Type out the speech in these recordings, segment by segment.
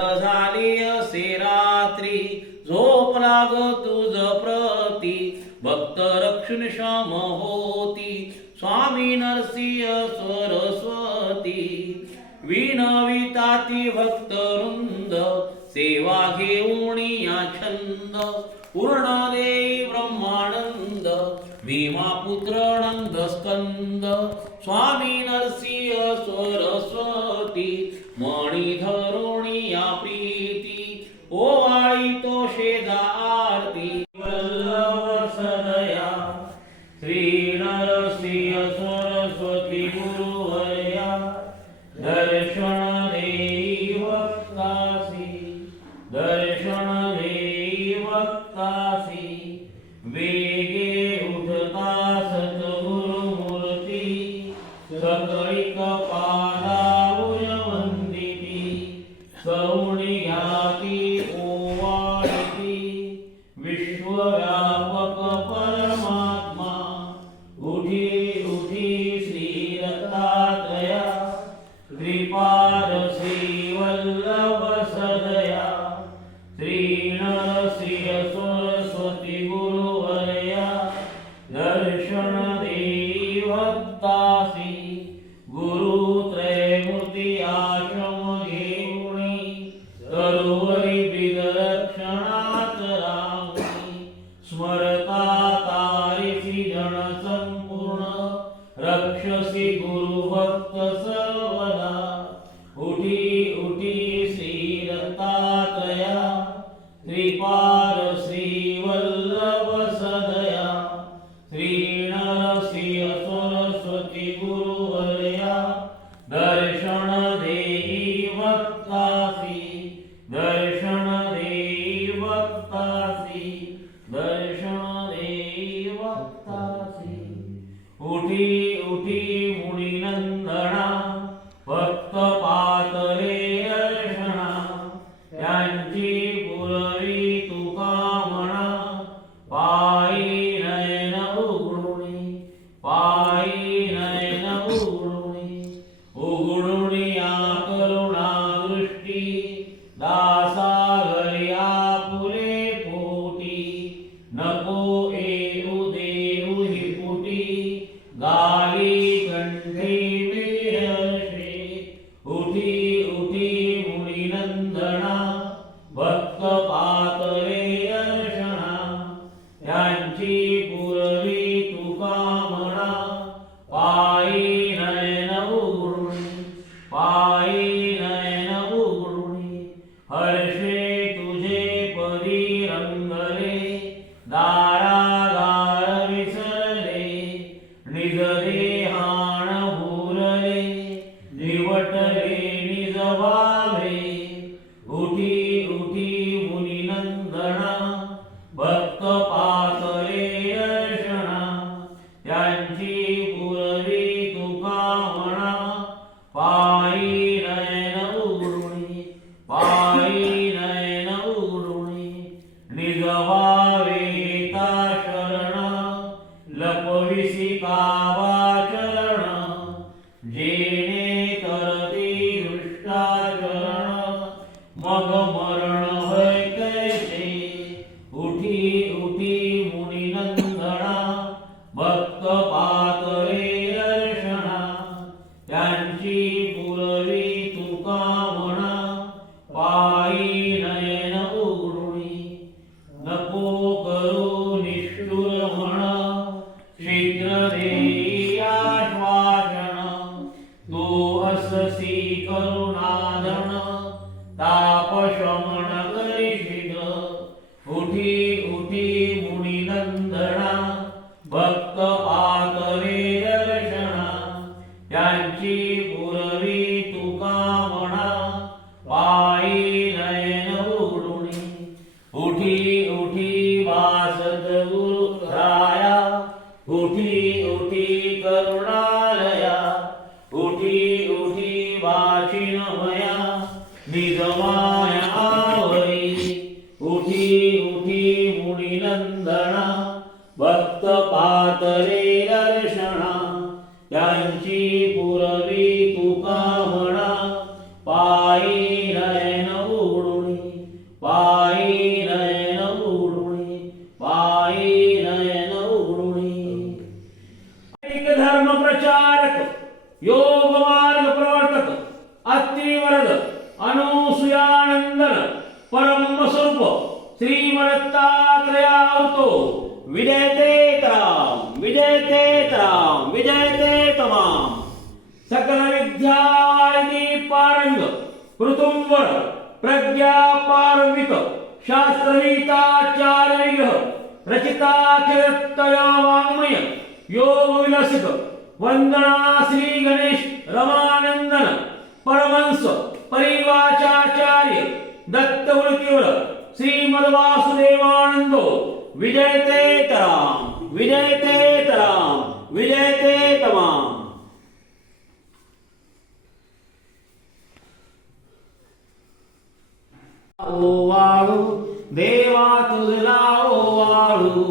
झाली असे रात्री, झोप लाग तुझ प्रती, भक्त रक्षण श्याम होती, स्वामी नरसिंह सरस्वती. विनविता ती भक्तवृंद, सेवा घेऊन या छंद, पूर्ण देई ब्रह्मानंद, भीमापुत्र नंद स्कंद, स्वामी नरसिंह सरस्वती. मणी धरून या प्रीती, ओवाळी तो शेजा आरती. वल्लभ सदया श्री नरसिंह सरस्वती गुरुवर्या, दर्शन देई भक्तासी, दर्शन देई भक्तासी. वेगे उठता सद्गुरुमूर्ती, सकळिक पादाबुज वंदिती, सौणी घ्याती ओवाळती, विश्वव्यापक परमात्मा. उठी उठी श्री दत्तात्रया, श्रीपाद श्री वल्लभ सदया, श्री नरसिंह सरस्वती गुरुवर्या, दर्शन देई भक्तासी. गुरुत्रयमूर्ती आश्रम घेऊनी, तरुवरी बिदरक्षणात रामुनी, स्मरता तारिसी जन संपूर्ण, रक्षसी गुरुभक्त सर्वदा. उठी उठी श्री दत्तात्रया, श्रीपाद श्री वल्लभ सदया, श्री नरसिंह सरस्वती गुरुवर्या, दर्शन देई भक्तासी, दर्शन देई भक्तासी, दर्शन देई भक्तासी. उठी उठी मुनिनंदना, भक्त पातळे दर्शना, त्यांची पुरवी तुका म्हणा, पायी नयन उघडुनी, पायी नयन उघडुनी. उघडुनी या करुणा दृष्टी, दासा घरी आपुले पोटी, नको येऊ देऊ ही पुटी, गाली कंठी विहर्षे. उठी उठी मुनिनंदना, भक्त पातळे दर्शना, त्यांची पुरवी तुका म्हणा, पायी नयन उघडुनी, पायी नयन उघडुनी. हर्षे तुझे परी रंगले, दारागार विसरले, निज देहाण भुरले, निवटले निज भावे. उठी उठी मुनिनंदना, भक्त पातळे दर्शना, त्यांची पुरवी तुका म्हणा, पायी नयन उघडुनी, पायी नयन उघडुनी. निज भावे येता शरण, लपविसी कावाचरण, जेणे तरती दुष्टाचरण, मग मरण होय कैसे. उठी उठी मुनिनंदना, भक्त पातळे दर्शना, त्यांची पुरवी तुका म्हणा, पायी नयन उघडुनी. नको करू निष्ठुर म्हण, शीघ्र देई आश्वासन, तू अससी करुणाधन, ताप शमन करी शीघ्र. उठी उठी मुनिनंदना, भक्त पातळे दर्शना, त्यांची पुरवी तुका म्हणा, पायी नयन उघडुनी. उठी उठी वासद गुरुराया, उठी उठी करुणालया, उठी उठी वाचिनमया, निज माया आवरी. उठी उठी मुनिनंदना, भक्त पातळे दर्शना, त्यांची पुरवी तुका म्हणा, पायी नयन उघडुनी. परमानंदन परम स्वरूप श्रीमदत्तात्रयावतो विजयते तराम विजयते तराम विजयते तमाम सकल विद्यावारिधि पारंग ऋतुंवर प्रज्ञा पारवित शास्त्रविताचार्य रचिताखिलत्रय वाङ्मय योग विलसित वंदना श्री गणेश रमानंदन परमंस परिवाचाचार्य दत्तवृत्तीवर श्रीमद्वासुदेवानंदो विजयते तराम विजयते तराम विजयते तमाम. ओवाळू देवा तुझला ओवाळू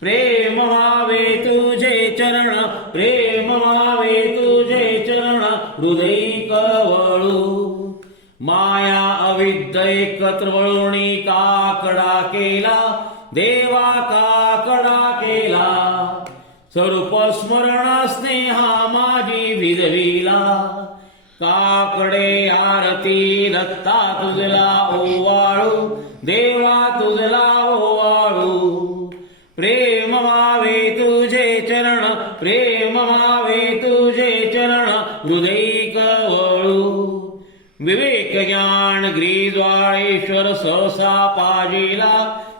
प्रेम व्हावे तुझे चरण प्रेम व्हावे तुझे चरण हृदय कळवळू माया अविद्य एकत्र वळवणी काकडा केला देवा काकडा केला स्वरूप स्मरण स्नेहा माझी विधविला काकडे आरती दत्ता तुझला ओवाळू देवा तुझला ओवाळू प्रेम व्हावे तुझे चरण प्रेम व्हावे तुझे चरण हृदय कवळू विवेक ज्ञान ग्रीद्वाळेश्वर सहसा पाजिला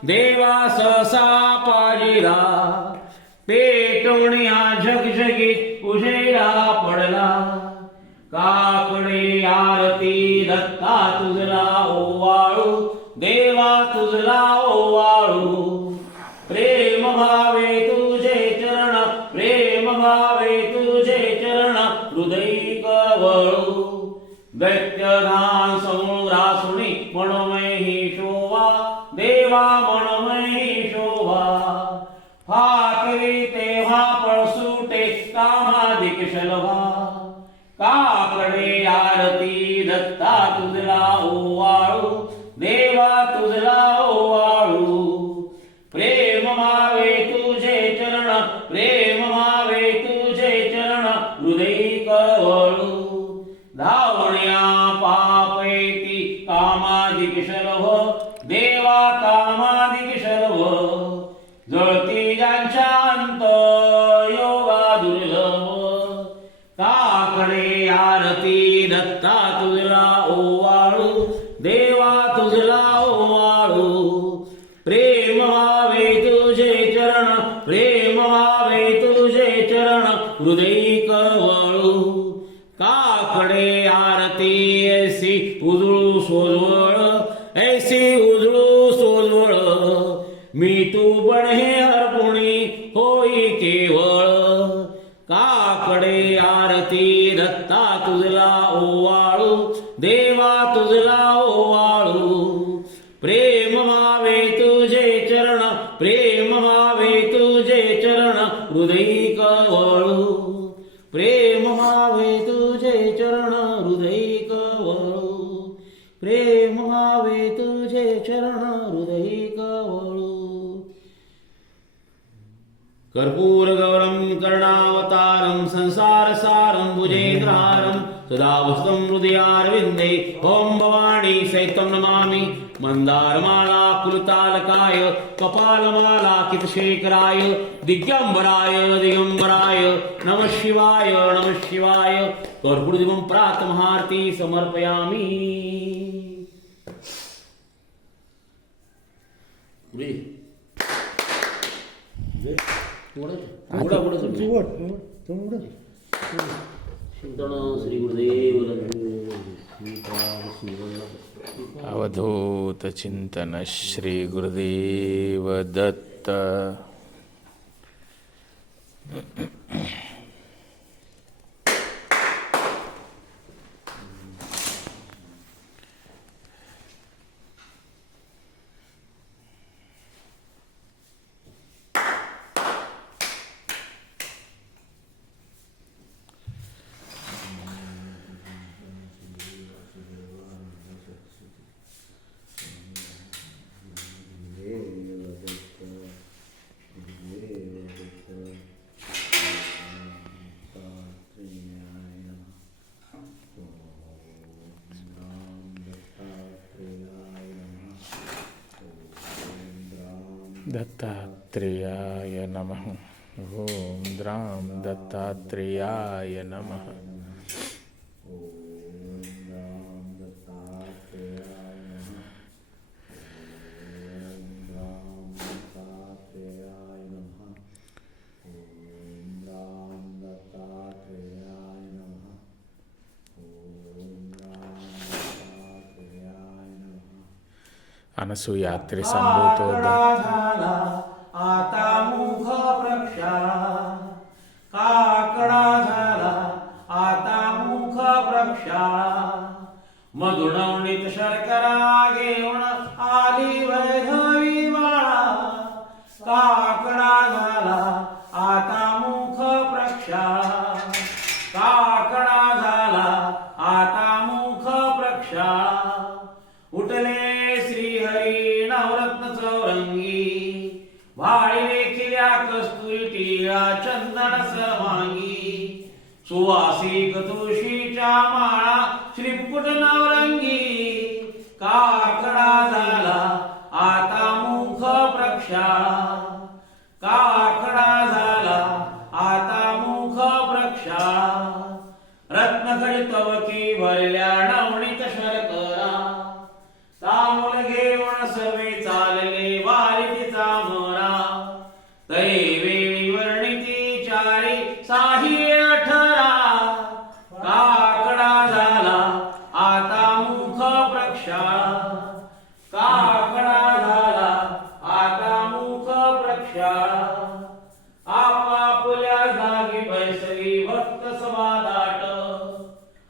देवा सहसा पाजिला पेटवण्या झगझगीत उजेडा पडला काकडे आरती दत्ता तुझला ओवाळू देवा तुझला ओवाळू प्रेम भावे तुझे चरण प्रेम भावे तुझे चरण हृदय कवळू दैत्यधान समोरासुनी मनोमय ही शोभा देवा मनोमय ही शोभा फाकवी तेव्हा पळसुटे कामाधिक शलभा काकडे आरती दत्ता तुझला ओवाळू देवा तुझला ओवाळू प्रेम भावे तुझे चरण प्रेम भावे तुझे चरण हृदय कवळू धावण्या पापैती कामाधिक शलभ देवा कामाधिक शलभ जळती ज्यांच्या अंत योगा दुर्लभ काकडे आरती दत्ता तुझला ओवाळू देवा तुझला ओवाळू प्रेम व्हावे तुझे चरण प्रेम व्हावे तुझे चरण हृदय कवळू काकडे आरती ऐसी उजळू सोजवळ ऐसी उजळू सोजवळ मी तू बणे हरपुणी होई केवळ काकडे आरती दत्ता तुझला ओवाळू देवा तुझला ओवाळू प्रेम व्हावे तुझे चरण प्रेम व्हावे तुझे चरण हृदय कवळू प्रेम व्हावे तुझे चरण हृदय कवळू प्रेम व्हावे तुझे चरण हृदय कवळू कर्पूर गौरम करुणावतारम संसार सारम भुजेन्द्रहारम सदा वसतं हृदयारविन्दे ओम भवानी सहितं नमामि मंदारमाला कुलतालकाय कपालमाला कितशेखराय दिग्यंबराय दिगंबराय नमः शिवाय कर्पूरदीपं प्रातमहारती समर्पयामि. श्री गुरुदेव अवधूत चिंतन श्री गुरुदेव दत्त. दत्तात्रेयाय नमः. ओम द्राम दत्तात्रेयाय नमः. अनसूयात्रे संभूतो झाला आता मुख प्रक्षाळा, काकडा झाला आता मुख प्रक्षाळा, मधुनवणीत शर्करा घेऊन आली वैधवी बाळा, काकडा झाला आता मुख प्रक्षाळा, काकडा झाला आता मुख प्रक्षाळा, उठले श्रीहरी नवरत्न चौरंगी, वाळीने केल्या कस्तुरी टिळा चंदन समांगी, सुवासिक तुळशीच्या माळा श्रीपुट नवरंगी, काकडा झाला आता मुख प्रक्षाळा, काकडा झाला आता मुख प्रक्षाळा, रत्नखडित तवकी भरल्या नवणीत शर्करा, तांबूल घेऊन सर्वे चालले वारीतीचा मोरा, दैवेळी वर्णिती चारी साही अठरा, काकडा झाला आता मुख प्रक्षाळा, काकडा झाला आता मुख प्रक्षाळा, आपापल्या जागी बैसली भक्त सभा दाट,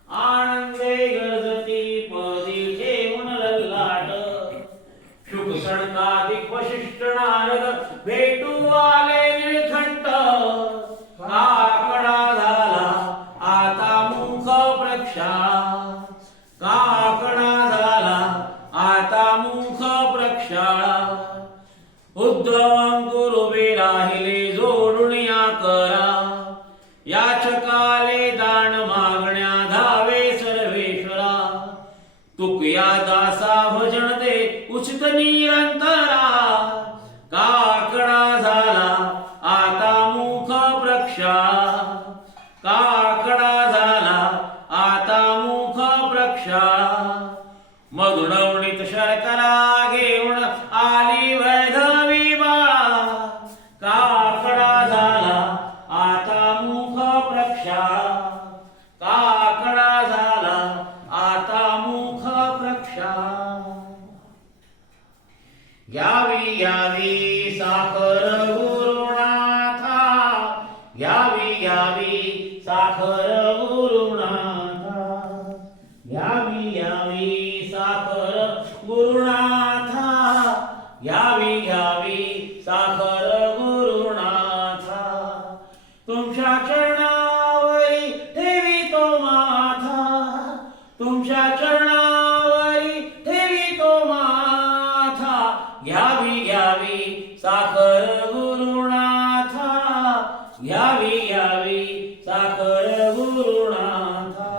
आनंदे गरजती पदी ठेवून लल्लाट, शुक सणकाधिक वशिष्ठ नारद भेटू आले निळखंड, काकडा झाला आता मुख प्रक्षाळा, काकडा झाला आता मुख प्रक्षाळा, उद्धवंकुर उभे राहिले जोडून या करा, याचकाले दान मागण्या धावे सर्वेश्वरा, तुकया दासा भजन दे उचित निरंतरा, काकडा झाला आता मुख प्रक्षाळा, काकडा झाला आता मुख प्रक्षाळा, मधुनवणीत शर्करा घेऊन आली वैधवी बाळा, काकडा झाला आता मुख प्रक्षाळा, काकडा झाला आता मुख प्रक्षाळा, यावी यावी साखर गुरुनाथा, यावी यावी साखर गुरुनाथा, यावी यावी साखर गुरुनाथा, यावी यावी साखर गुरुनाथा, तुमच्या चरणावरी ठेवितो माथा, तुमच्या चरणावरी ठेवितो माथा, घ्यावी घ्यावी साखर गुरुनाथा, घ्यावी घ्यावी साखर गुरुनाथा,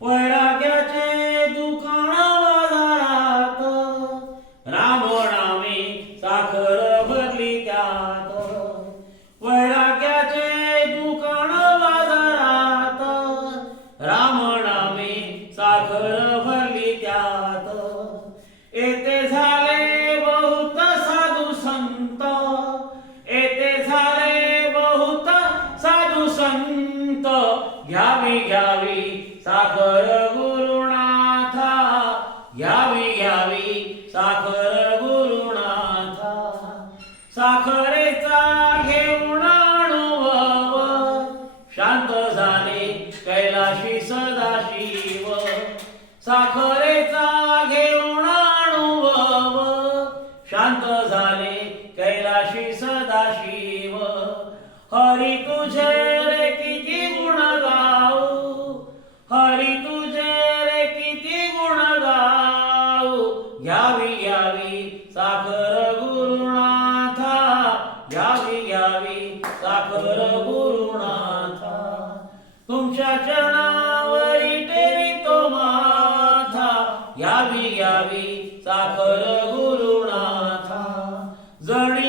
वैराग्याचे दुकान बाजारात, रामनामे साखर भरली त्यात, वैराग्याचे दुकान बाजारात, रामनामे साखर भरली त्यात, येथे झाले बहुत साधू संत, येथे झाले बहुत साधू संत, घ्यावी घ्यावी साखर गुरुनाथा, घ्यावी घ्यावी साखर गुरुनाथा, साखरेचा घेऊन अनुभव, शांत झाले कैलाशी सदाशिव, साखरेचा घेऊन अनुभव, शांत झाले कैलाशी सदाशिव, हरी तुझे रे किती गुण गाऊ, हरी तुझे रे किती गुण गाऊ, घ्यावी घ्यावी साखर गुरुनाथा, घ्यावी घ्यावी साखर गुरुनाथा, तुमच्या चरणावरी ठेवितो माथा, घ्यावी घ्यावी साखर गुरुनाथा, जणी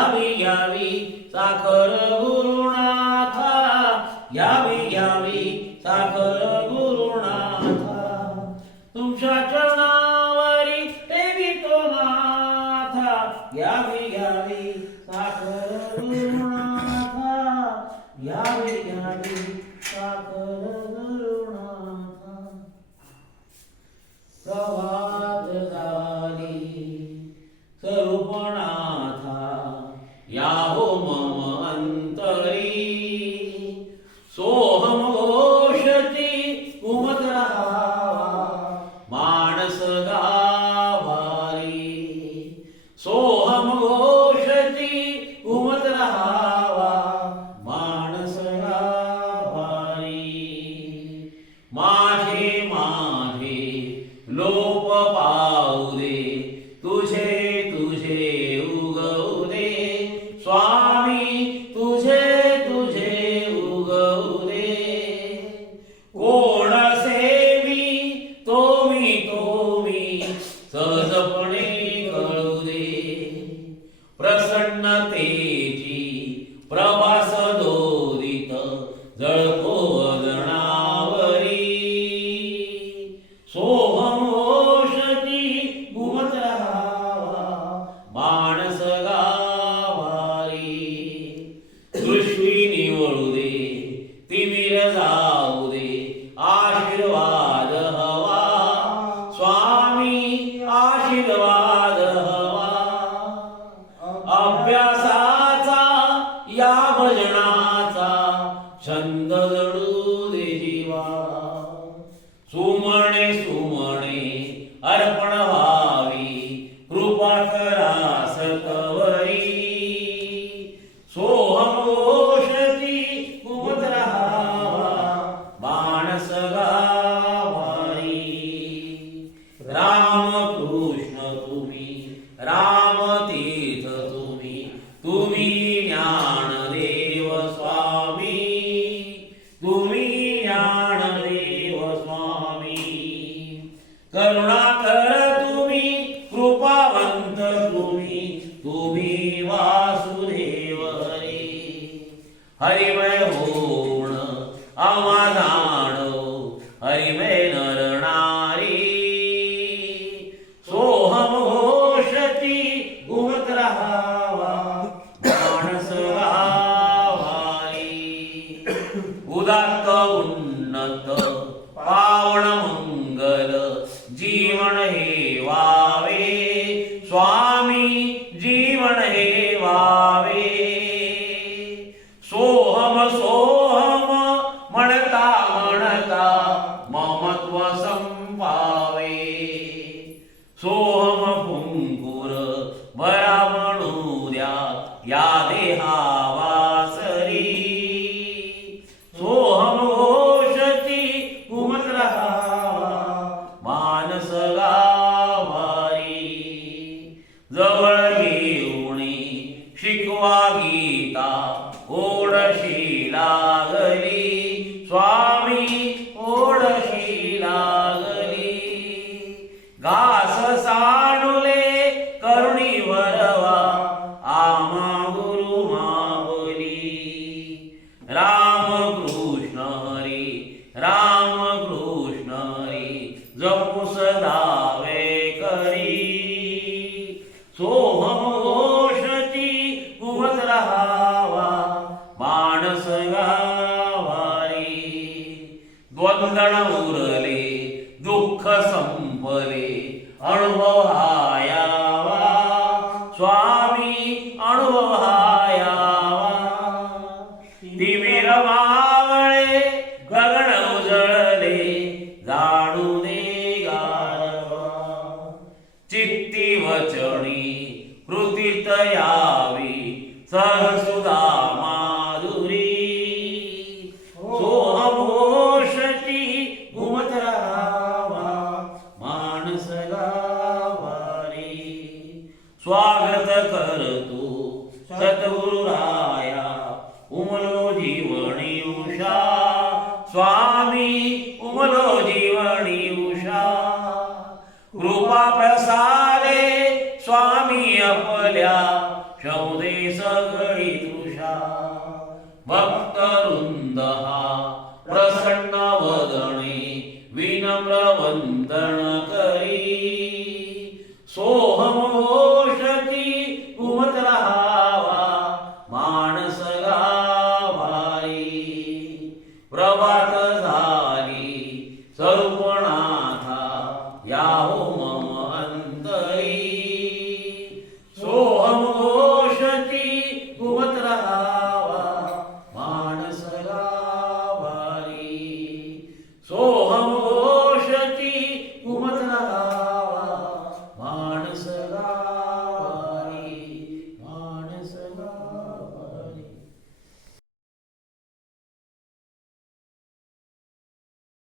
यावी साखर गुरुनाथा, यावी साखर गुरुनाथा, तुमच्या चरणावरी ठेवितो नाथा, यावी साखर गुरुनाथा, यावी साखर गुरुनाथा. प्रभात झाली स्वरूपनाथा, या हो मम अंतरी, सोहम घोषती घुमत राहावा मानस गावारी, सोहम घोषती घुमत राहावा मानस गावारी. माझे लोप पाऊ दे, तुझे उगवू दे स्वामी, तुझे उगवू दे. कोण सेवी तोमी सहजपणे कळू दे, प्रसन्नतेची प्रवास दोरित जळको वदनावरी, सोहम घोषती घुमत राहावा मानस गावारी. दृष्टी निवळू दे, तिमिर जाऊ दे, आशीर्वाद हवा स्वामी, आशीर्वाद हवा. अभ्यासाचा या भजनाचा छंद जडू दे जीवा, सुमणे अर्पण व्हावी कृपा करा सतवरी. सोहम घोषती घुमत राहावा मानस गावारी. राम कृष्ण राम तीर्थ तुम्ही ज्ञानदेव स्वामी, तुम्ही ज्ञानदेव स्वामी. करुणाकर तुम्ही, कृपावंत तुम्ही वासुदेव हरी. हरिमय होण आम्हा जाणो, हरिमय नर नारी. सोहम घोषती घुमत राहावा मानस गावारी. उदात्त उन्नत पावन मंगल जीवन हे वावे स्वामी, जीवन हे वावे. सोहम म्हणता ममत्व संपावे. सोहम पुंकुर बरा म्हणू द्या या देहावासरी. सोहम घोषती घुमत राहावा मानस गावारी. जवळ घेऊनी शिकवा गीता ओढशी लागली स्वामी, ओढशी लागली. घास सांडुले करुणी वरवा आम्हा गुरु मावली. राम कृष्ण हरी जपू सदा करी. सोहम घोषती घुमत राहावा मानस गावारी. द्वंद्वन उरले दुःख संपले अनुभव हायावा स्वामी, अनुभव हायावा. तिमिर मावळे गगन उजळले जाणू दे गारवा. चित्ती वचनी कृतीत यावी सहसुधा माधुरी. सोहम घोषती घुमत राहावा मानस गावारी. स्वागत करतो सद्गुरुराया उमलो जीवनी उषा स्वामी, उमलो जीवनी उषा. कृपा प्रसादे स्वामी आपल्या शौदे सगळी तृषा भक्तवृंद हा प्रसन्न वदने विनम्र वंदन